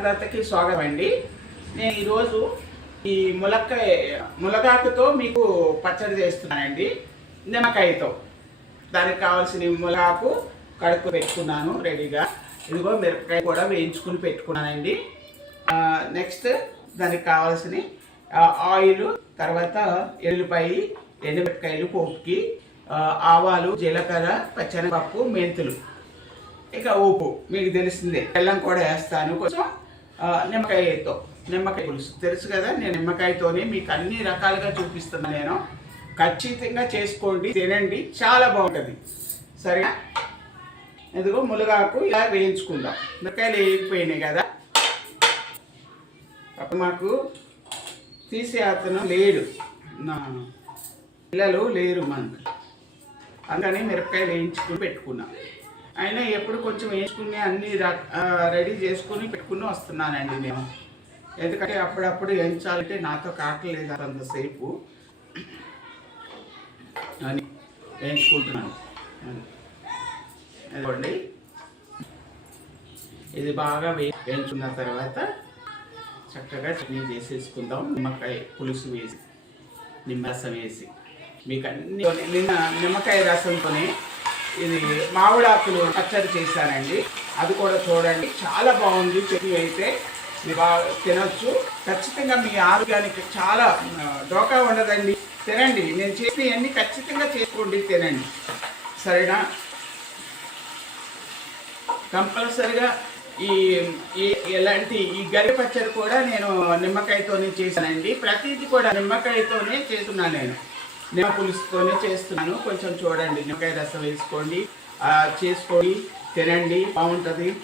అన్నదాతకి స్వాగతం అండి నేను ఈరోజు ఈ ములక్కాయ ములగాకుతో మీకు పచ్చడి చేస్తున్నానండి. నిమ్మకాయతో. దానికి కావాల్సిన ములగాకు కడుక్కు పెట్టుకున్నాను రెడీగా. ఇదిగో మిరపకాయ కూడా వేయించుకుని పెట్టుకున్నానండి. నెక్స్ట్ దానికి కావాల్సిన ఆయిల్ తర్వాత ఎల్లిపాయ ఎండుమిరపకాయలు పోపుకి ఆవాలు జీలకర్ర పచ్చనిపప్పు మెంతులు. ఇక ఉప్పు. మీకు తెలిసిందే. బెల్లం కూడా వేస్తాను. కొంచెం నిమ్మకాయతో నిమ్మకాయ పులుసు. తెలుసు కదా నేను నిమ్మకాయతోనే మీకు అన్ని రకాలుగా చూపిస్తున్నాను నేను. ఖచ్చితంగా చేసుకోండి తినండి చాలా బాగుంటుంది. సరే? ఎందుకో ములగాకు ఇలా వేయించుకుందాం. మిరకాయలు వేయకపోయినాయి కదా. అప్పుడు మాకు తీసే అతను లేడు. నా పిల్లలు లేరు మనకు అందుకని మిరపకాయలు వేయించుకుని పెట్టుకున్నాం. అయినా ఎప్పుడు కొంచెం వేసుకుని అన్ని రెడీ చేసుకుని పెట్టుకుని వస్తున్నానండి నేను. ఎందుకంటే అప్పుడప్పుడు వేయించాలంటే నాతో కాకలేదు అంతసేపు. అని వేయించుకుంటున్నాను. అది. ఇది బాగా వే వేయించుకున్న తర్వాత చక్కగా చట్నీ చేసేసుకుందాం. నిమ్మకాయ పులుసు వేసి నిమ్మరసం వేసి. మీకు అన్ని నిన్న నిమ్మకాయ రసంతోనే ఇది మామిడాకులు పచ్చడి చేశానండి. అది కూడా చూడండి. చాలా బాగుంది. చెట్టు అయితే బాగా తినొచ్చు. ఖచ్చితంగా మీ ఆరోగ్యానికి చాలా డోకా ఉండదండి. తినండి. నేను చేసినవన్నీ ఖచ్చితంగా చేసుకోండి. తినండి. సరేనా? కంపల్సరిగా ఈ ఈ ఎలాంటి ఈ గరి పచ్చడి కూడా నేను నిమ్మకాయతోనే చేశానండి. ప్రతిదీ కూడా నిమ్మకాయతోనే చేస్తున్నాను నేను. నిమ్మ పులుసుతోనే చేస్తున్నాను. కొంచెం చూడండి. నిమ్మకాయ రసం వేసుకోండి. చేసుకోండి. తినండి. బాగుంటుంది.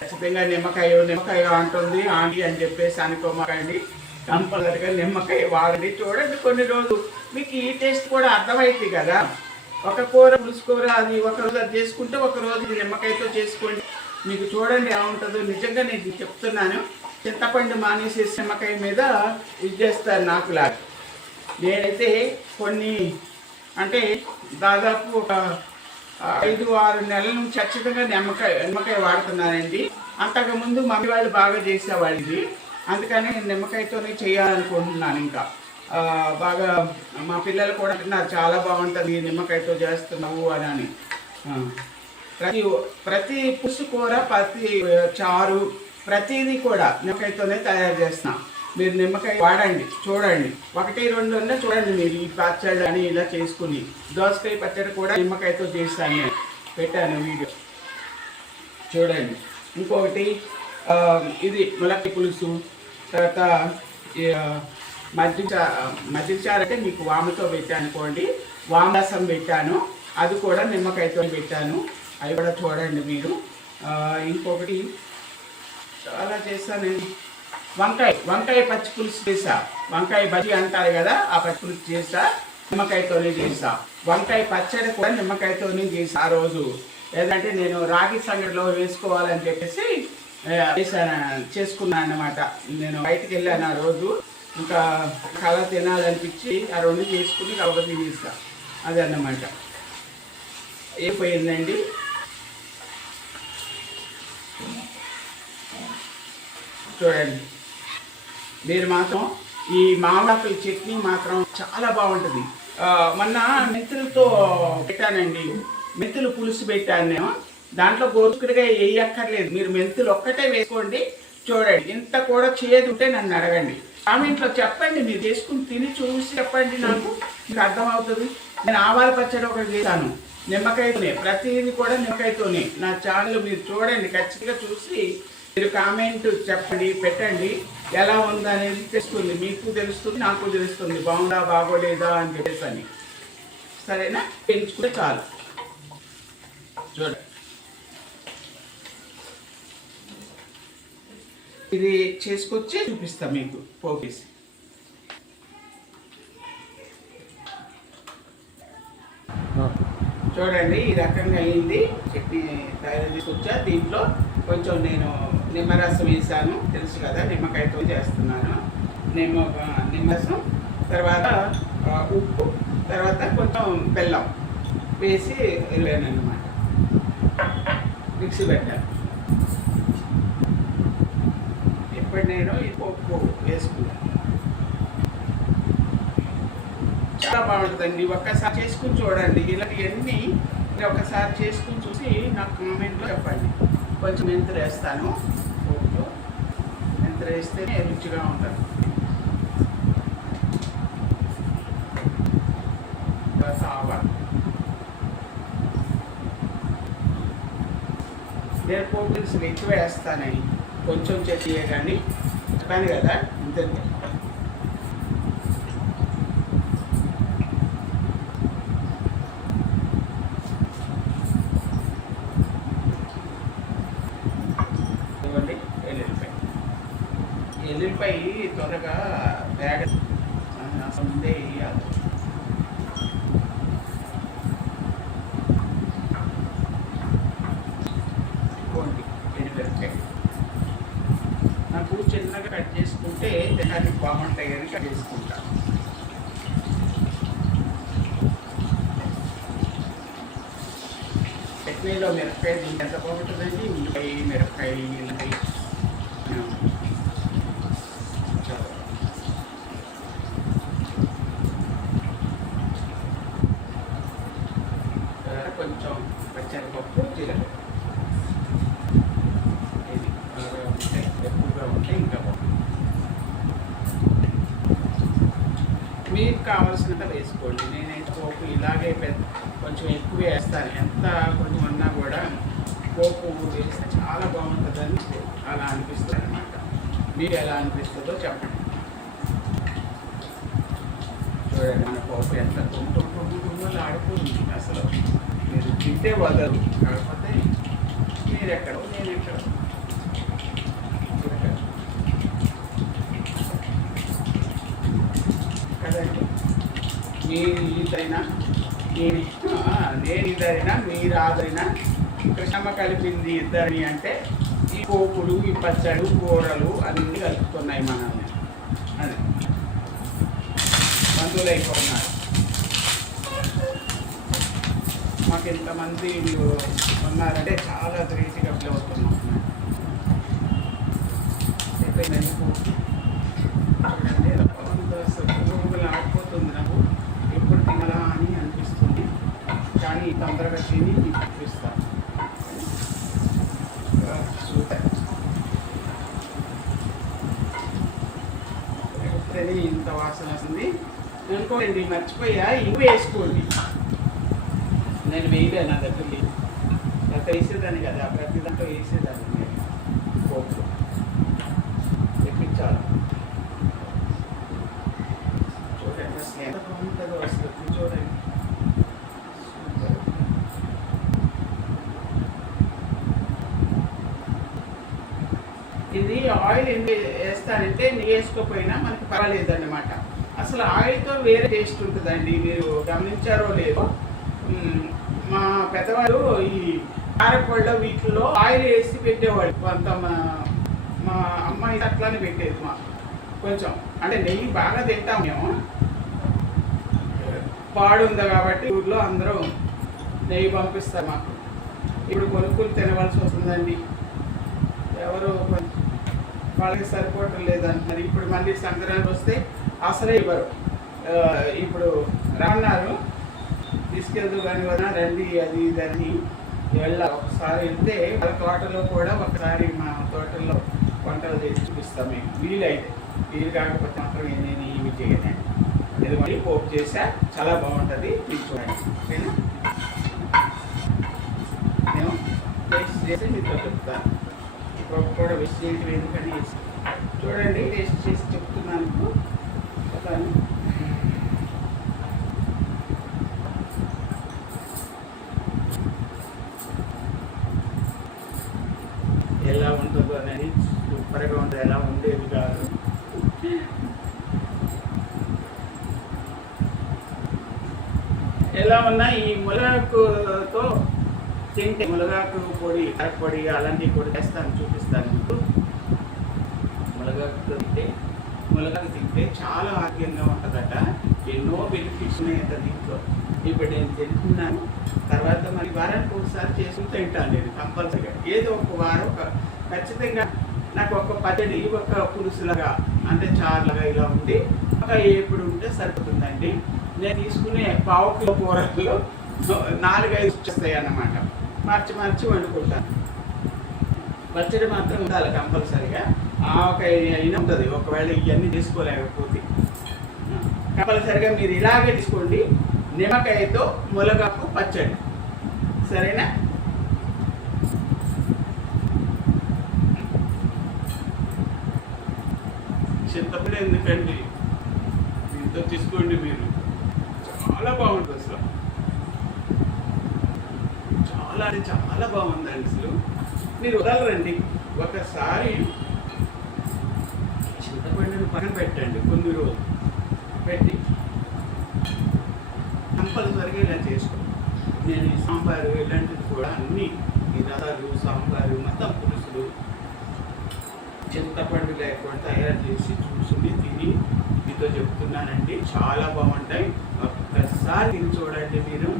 ఖచ్చితంగా నిమ్మకాయ నిమ్మకాయ అంటుంది. ఆండి అని చెప్పేసి అనుకోమాకండి. కంపల్సరిగా నిమ్మకాయ వాడండి. చూడండి కొన్ని రోజులు. మీకు ఈ టేస్ట్ కూడా అర్థమైంది కదా? ఒక కూర పులుసు కూర అది ఒక రోజు అది చేసుకుంటే ఒక రోజు నిమ్మకాయతో చేసుకోండి. మీకు చూడండి ఎలా ఉంటుందో. నిజంగా నేను చెప్తున్నాను. చింతపండు మానేసి నిమ్మకాయ మీద ఇది చేస్తారు నాకు లాగా నేనైతే కొన్ని అంటే దాదాపు ఒక ఐదు ఆరు నెలల నుంచి ఖచ్చితంగా నిమ్మకాయ నిమ్మకాయ వాడుతున్నానండి. అంతకుముందు మమ్మీ వాళ్ళు బాగా చేసేవాళ్ళు ఇది అందుకని నేను నిమ్మకాయతోనే చేయాలనుకుంటున్నాను ఇంకా. బాగా మా పిల్లలు కూడా అంటున్నారు చాలా బాగుంటుంది నిమ్మకాయతో చేస్తున్నావు అని అని. ప్రతి ప్రతి పులుసు కూర ప్రతి చారు ప్రతిదీ కూడా నిమ్మకాయతోనే తయారు చేస్తున్నాం మీరు నిమ్మకాయ వాడండి చూడండి. ఒకటి రెండు అన్నా చూడండి మీరు ఈ పచ్చడి అని ఇలా చేసుకుని. దోసకాయ పచ్చడి కూడా నిమ్మకాయతో చేస్తాను నేను. పెట్టాను వీడియో. చూడండి. ఇంకొకటి ఇది ములక్కాయ పులుసు తర్వాత మధ్య ఆ, చా- అంటే మీకు వాముతో పెట్టాను అనుకోండి. వామ రసం పెట్టాను. అది కూడా నిమ్మకాయతో పెట్టాను. అవి కూడా చూడండి మీరు. ఇంకొకటి చాలా చేశానండి వంకాయ వంకాయ పచ్చి పులుసు చేసా వంకాయ బజ్జీ అంటారు కదా ఆ పచ్చి పులుసు చేసా నిమ్మకాయతోనే చేసా వంకాయ పచ్చడి కూడా నిమ్మకాయతోనే చేసా ఆ రోజు. ఏదంటే నేను రాగి సంగటిలో వేసుకోవాలని చెప్పేసి చేశాను చేసుకున్నాను అన్నమాట. నేను బయటికి వెళ్ళాను ఆ రోజు. ఇంకా కళ తినాలనిపించి ఆ రెండు చేసుకుని కలవ తినేస్తా అది అన్నమాట. అయిపోయిందండి చూడండి. మీరు మాత్రం ఈ మామిడాకుల చట్నీ మాత్రం చాలా బాగుంటుంది. మొన్న మెంతులతో పెట్టానండి. మెంతులు పులుసు పెట్టాను నేను. దాంట్లో గోరుకుడిగా వేయక్కర్లేదు. మీరు మెంతులు ఒక్కటే వేసుకోండి. చూడండి ఇంత కూడా చేయదు ఉంటే నన్ను అడగండి. కామెంట్లో చెప్పండి మీరు చేసుకుని తిని చూసి చెప్పండి నాకు. మీకు అర్థమవుతుంది? నేను ఆవాల పచ్చడి ఒకటి చేశాను. నిమ్మకాయతోనే ప్రతిదీ కూడా నిమ్మకాయతోనే. నా ఛానల్ మీరు చూడండి ఖచ్చితంగా చూసి మీరు కామెంట్ చెప్పండి పెట్టండి. ఎలా ఉందనేది తెలుస్తుంది. మీకు తెలుస్తుంది నాకు తెలుస్తుంది. బాగుందా బాగోలేదా అని చెప్పేసి అని. సరేనా? పెంచుకుంటే చాలు. చూడండి. ఇది చేసుకొచ్చి చూపిస్తా మీకు పోగేసి. చూడండి ఈ రకంగా అయింది. చట్నీ తయారు చేసుకొచ్చా? దీంట్లో కొంచెం నేను నిమ్మరసం వేసాను తెలుసు కదా నిమ్మకాయతో చేస్తున్నాను. నిమ్మ నిమ్మరసం తర్వాత ఉప్పు తర్వాత కొంచెం బెల్లం వేసి వెళ్ళాను అనమాట మిక్సీ పెట్టాను. ఇప్పుడు నేను ఈ పప్పు వేసుకున్నాను చాలా బాగుంటుందండి. ఒక్కసారి చేసుకుని చూడండి. ఇలాంటివన్నీ ఒకసారి చేసుకుని చూసి నాకు కామెంట్లో చెప్పండి. కొంచెం మెంతులు వేస్తాను. పోపులో మెంతులు వేస్తేనే రుచిగా ఉంటుంది. తర్వాత నేను పోపు దినుసులు ఎక్కువ వేస్తానని కొంచెం చట్నీ కానీ చెప్పాను కదా ఇంతే ఇవ్వండి ఎల్లుల్లిపాయ ఎల్లుల్లిపాయ త్వరగా వేగ అసలు ముందే వేయాలి ఇదిగోండి ఎల్లుల్లిపాయ నాకు చిన్నగా కట్ చేసుకుంటే తినడానికి బాగుంటాయి అని కట్ చట్నీలో మిరపకాయ దీనికి ఎంత బాగుంటుందండి ఉల్లిపాయ మిరపకాయ ఉల్లిపాయ చాలా తర్వాత కొంచెం పచ్చనిపప్పు జీలకర్ర ఇది బాగా ఉంటే ఎక్కువగా ఉంటే ఇంకా బాగుంటుంది మీకు కావాల్సినంత వేసుకోండి. నేనైతే పోపు ఇలాగే కొంచెం ఎక్కువ వేస్తాను. ఎంత కొంచెం ఉన్నా కూడా పోపు వేస్తే చాలా బాగుంటుందని అలా అనిపిస్తుంది అనమాట మీరు ఎలా అనిపిస్తుందో చెప్పండి. చూడండి మన పోపు ఎంత తుమ్ము తుమ్ము తుమ్ములు ఆడిపోతుంది అసలు. మీరు తింటే వదలు కాకపోతే మీరు ఎక్కడో నేను ఎక్కడో చూడండి. కదండి నేను ఈతైనా నేను నేను ఇద్దరైనా మీరు ఆదైనా కృష్ణమ్మ కలిపింది ఇద్దరిని అంటే ఈ పోపులు ఈ పచ్చడి కూరలు అన్నీ కలుపుతున్నాయి మనల్ని. అది. బంధువులు అయిపోతున్నారు. మాకు ఇంతమంది మీరు ఉన్నారంటే చాలా గ్రేట్గా ఫీల్ అవుతున్నాం అయిపోయింది ఎందుకు చూడండి నాకు ఎప్పుడు తినాలా అని అనిపిస్తుంది కానీ తొందరగా తిని మీకు చూపిస్తాను ఇంత వాసన వస్తుంది. అనుకోండి మర్చిపోయా ఇవి వేసుకోండి. నేను వేయలే నా దగ్గర లేదు వేసేదాన్ని కదా ప్రతి దాంట్లో వేసేదాన్ని నేను పోపు తెప్పించాలి చూడండి అసలు ఎంత బాగుంటుందో అసలు ఇది చూడండి సూపర్. ఇది ఆయిల్ ఏం వేస్తానంటే వేసుకోపోయినా వేసుకోకపోయినా మనకి పర్వాలేదు అన్నమాట అసలు ఆయిల్తో వేరే టేస్ట్ ఉంటుందండి మీరు గమనించారో లేదో. మా పెద్దవాళ్ళు ఈ కారపళ్ళ వీటిలో ఆయిల్ వేసి పెట్టేవాళ్ళు. కొంత మా మా అమ్మాయి అట్లానే పెట్టేది మా. కొంచెం అంటే నెయ్యి బాగా తింటాం మేము. పాడు ఉంది కాబట్టి ఊళ్ళో అందరూ నెయ్యి పంపిస్తారు మాకు. ఇప్పుడు కొనుక్కుని తినవలసి వస్తుందండి. ఎవరు వాళ్ళకి సరిపోవటం లేదంటున్నారు. ఇప్పుడు మళ్ళీ సంక్రాంతి వస్తే అసలే ఇవ్వరు. ఇప్పుడు రాన్నారు తీసుకెళ్తూ కానీ వదినా రండి అది ఇది అని వెళ్ళ. ఒకసారి వెళ్తే వాళ్ళ తోటలో కూడా ఒకసారి మా తోటల్లో వంటలు చేసి చూపిస్తాం మేము. వీలైతే. వీలు కాకపోతే మాత్రం నేను ఇవి చేయను. ఇది మళ్ళీ పోపు చేసా. చాలా బాగుంటుంది. తీసుకోండి ఓకేనా? నేను టేస్ట్ చేసి మీతో చెప్తాను. పోపు కూడా వేస్ట్ చేయడం ఎందుకని చూడండి టేస్ట్ చేసి చెప్తున్నాను మీకు. ఎలా ఉంటుందో అనేది సూపర్గా ఉంటుంది ఎలా ఉండేది కాదు. ఎలా ఉన్నా ఈ మునగాకుతో తింటే మునగాకు పొడి పొడి అలాంటివి కూడా చేస్తాను చూపిస్తాను. మీకు మునగాకు తింటే మునగాకు తింటే చాలా ఆరోగ్యంగా ఉంటుందట. ఎన్నో బెనిఫిట్స్ ఉన్నాయంట దీంట్లో. ఇప్పుడు నేను తింటున్నాను తర్వాత మరి వారానికి ఒకసారి చేసుకుని తింటాను నేను కంపల్సరీగా. ఏదో ఒక వారం ఒక ఖచ్చితంగా నాకు ఒక పచ్చడి ఒక పులుసులాగా అంటే చారులాగా ఇలా ఉండి ఒక ఏపుడు ఉంటే సరిపోతుందండి. నేను తీసుకునే పావు కిలో కూరల్లో నాలుగైదు వచ్చేస్తాయి అన్నమాట మార్చి మార్చి వండుకుంటాను పచ్చడి మాత్రం ఉండాలి కంపల్సరిగా. ఆవకాయ అయినా ఉంటుంది. ఒకవేళ ఇవన్నీ తీసుకోలేకపోతే. కంపల్సరిగా మీరు ఇలాగే తీసుకోండి. నిమ్మకాయతో ములగాకు పచ్చడి. సరేనా? చింతపండు ఎందుకండి? దీంతో తీసుకోండి మీరు. చాలా బాగుంటుంది. అసలు చాలా బాగుందండి అసలు. మీరు వదలరండి ఒకసారి చింతపండుని పక్కన పెట్టండి కొన్ని రోజులు. పెట్టి కంపల్సరిగా ఇలా చేసుకో నేను ఈ సాంబారు ఇలాంటివి కూడా అన్ని ఈ రసాలు సాంబారు మొత్తం పులుసులు చింతపండు లేకుండా తయారు చేసి చూసుకుని తిని మీతో చెప్తున్నానండి. చాలా బాగుంటాయి. ఒక్కసారి తిని చూడండి మీరు.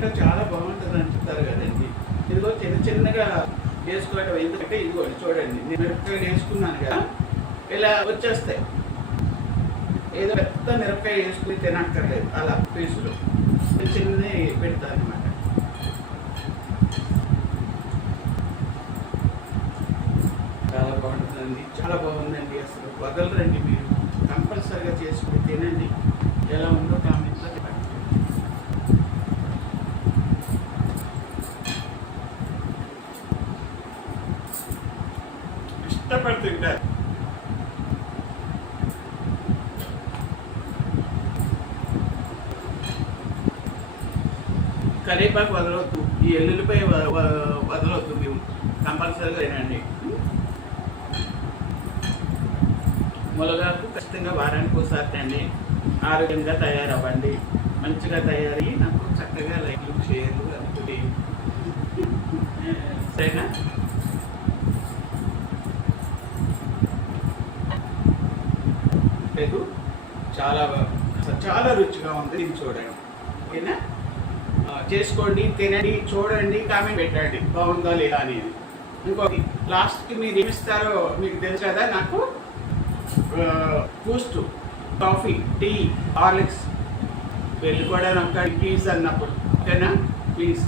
నిమ్మకాయ చాలా బాగుంటుంది అని చెప్తారు కదండి. ఇదిగో చిన్న చిన్నగా వేసుకోవటం. ఎందుకంటే ఇదిగో చూడండి. నేను మిరపకాయలు వేసుకున్నాను కదా ఇలా వచ్చేస్తాయి. ఏదో పెద్ద మిరపకాయ వేసుకుని తినక్కర్లేదు. అలా పీసులు. చిన్న చిన్న పెడతాను అనమాట చాలా బాగుంటుందండి. చాలా బాగుందండి అసలు. వదలరండి మీరు. కంపల్సరిగా చేసుకుని తినండి. ఎలా ఉందో కామెంట్ కరేపాకు వదలవద్దు ఈ ఎల్లుల్లిపై వదలవద్దు మేము. కంపల్సరీగా తినండి ములగాకు ఖచ్చితంగా వారానికి ఒకసారి తినండి. ఆరోగ్యంగా తయారవ్వండి. మంచిగా తయారయ్యి నాకు చక్కగా లైక్లు షేర్లు అనుకుంటే సరేనా? లేదు. చాలా చాలా రుచిగా ఉంది. ఇది చూడండి. ఓకేనా? చేసుకోండి తినండి చూడండి కామెంట్ పెట్టండి. బాగుందా లేదా అనేది. ఇంకోటి లాస్ట్కి మీరు ఏమిస్తారో మీకు తెలుసు కదా నాకు బూస్ట్ కాఫీ టీ హార్లిక్స్ వెళ్ళి కూడా నాకు ప్లీజ్ అన్నప్పుడు. ఓకేనా? ప్లీజ్